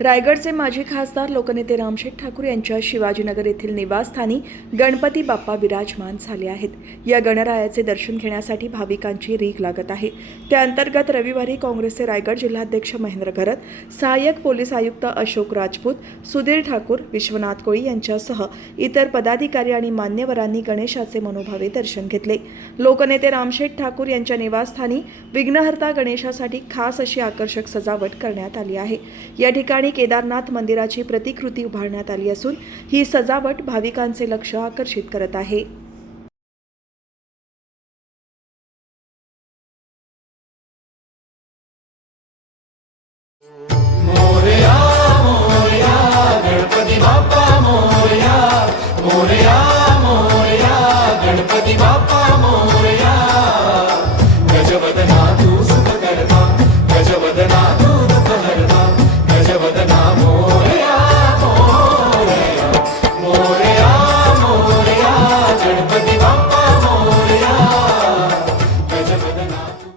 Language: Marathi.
रायगडचे माजी खासदार लोकनेते रामशेठ ठाकूर यांच्या शिवाजीनगर येथील निवासस्थानी गणपती बाप्पा विराजमान झाले आहेत. या गणरायाचे दर्शन घेण्यासाठी भाविकांची रीख लागत आहे. त्या अंतर्गत रविवारी काँग्रेसचे रायगड जिल्हाध्यक्ष महेंद्र घरत सहाय्यक पोलीस आयुक्त अशोक राजपूत सुधीर ठाकूर विश्वनाथ कोळी यांच्यासह इतर पदाधिकारी आणि मान्यवरांनी गणेशाचे मनोभावे दर्शन घेतले. लोकनेते रामशेठ ठाकूर यांच्या निवासस्थानी विघ्नहर्ता गणेशासाठी खास अशी आकर्षक सजावट करण्यात आली आहे. या ठिकाणी ठिकाणी केदारनाथ मंदिराची प्रतिकृती उभारण्यात आली असून ही सजावट भाविकांचे लक्ष आकर्षित करत आहे. मोरया मोरया गणपती बाप्पा मोरया मोरया. Oh.